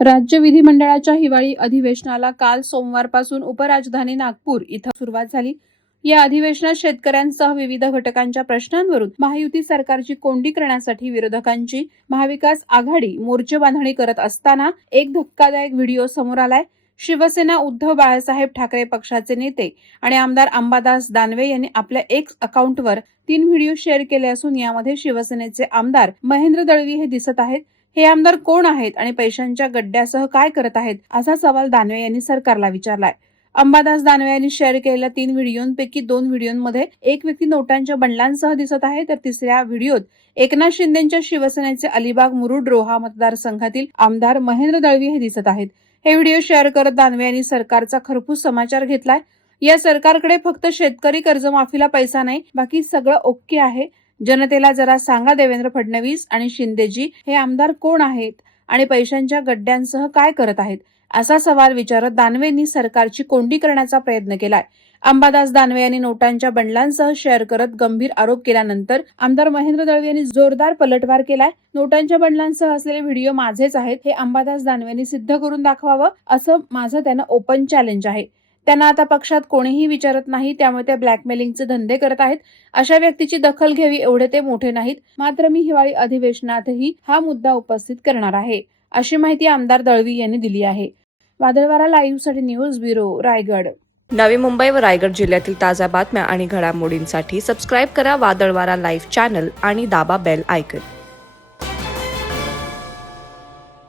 राज्य विधिमंडळाच्या हिवाळी अधिवेशनाला काल सोमवारपासून उपराजधानी नागपूर इथं सुरुवात झाली। या अधिवेशनात शेतकऱ्यांसह विविध घटकांच्या प्रश्नांवरून महायुती सरकारची कोंडी करण्यासाठी विरोधकांची महाविकास आघाडी मोर्चे बांधणी करत असताना एक धक्कादायक व्हिडिओ समोर आलाय। शिवसेना उद्धव बाळासाहेब ठाकरे पक्षाचे नेते आणि आमदार अंबादास दानवे यांनी आपल्या एक्स अकाउंटवर 3 व्हिडिओ शेअर केले असून यामध्ये शिवसेनेचे आमदार महेंद्र दळवी हे दिसत आहेत। हे आमदार कोण आहेत आणि पैशांच्या गड्ड्यासह काय करत आहेत असा सवाल दानवे यांनी सरकारला विचारलाय। अंबादास दानवे यांनी शेअर केलेल्या 3 व्हिडिओंपैकी 2 व्हिडिओंमध्ये एक व्यक्ती नोटांच्या बंडलांसह दिसत आहे, तर तिसऱ्या व्हिडिओत एकनाथ शिंदेच्या शिवसेनेचे अलिबाग मुरुड रोहा मतदारसंघातील आमदार महेंद्र दळवी हे दिसत आहेत। हे व्हिडिओ शेअर करत दानवे यांनी सरकारचा खरपूस समाचार घेतलाय। या सरकारकडे फक्त शेतकरी कर्जमाफीला पैसा नाही, बाकी सगळं ओके आहे। जनतेला जरा सांगा देवेंद्र फडणवीस आणि शिंदेजी हे आमदार कोण आहेत आणि पैशांच्या गड्ड्यांसह काय करत आहेत असा सवाल विचारत दानवेंनी सरकारची कोंडी करण्याचा प्रयत्न केलाय। अंबादास दानवे यांनी नोटांच्या बंडलांसह शेअर करत गंभीर आरोप केल्यानंतर आमदार महेंद्र दळवी यांनी जोरदार पलटवार केलाय। नोटांच्या बंडलांसह असलेले व्हिडिओ माझेच आहेत, हे अंबादास दानवेंनी सिद्ध करून दाखवावं असं माझं त्यांना ओपन चॅलेंज आहे। त्यांना आता पक्षात कोणीही विचारत नाही, त्यामुळे ते ब्लॅकमेलिंगचे धंदे करत आहेत। अशा व्यक्तीची दखल घ्यावी एवढे ते मोठे नाहीत, मात्र मी हिवाळी अधिवेशनातही हा मुद्दा उपस्थित करणार आहे, अशी माहिती आमदार दळवी यांनी दिली आहे। वादळवारा लाईव्हसाठी न्यूज ब्युरो, रायगड। नवी मुंबई व रायगड जिल्ह्यातील ताज्या बातम्या आणि घडामोडींसाठी सबस्क्राईब करा वादळवारा लाईव्ह चॅनल आणि दाबा बेल आयकॉन।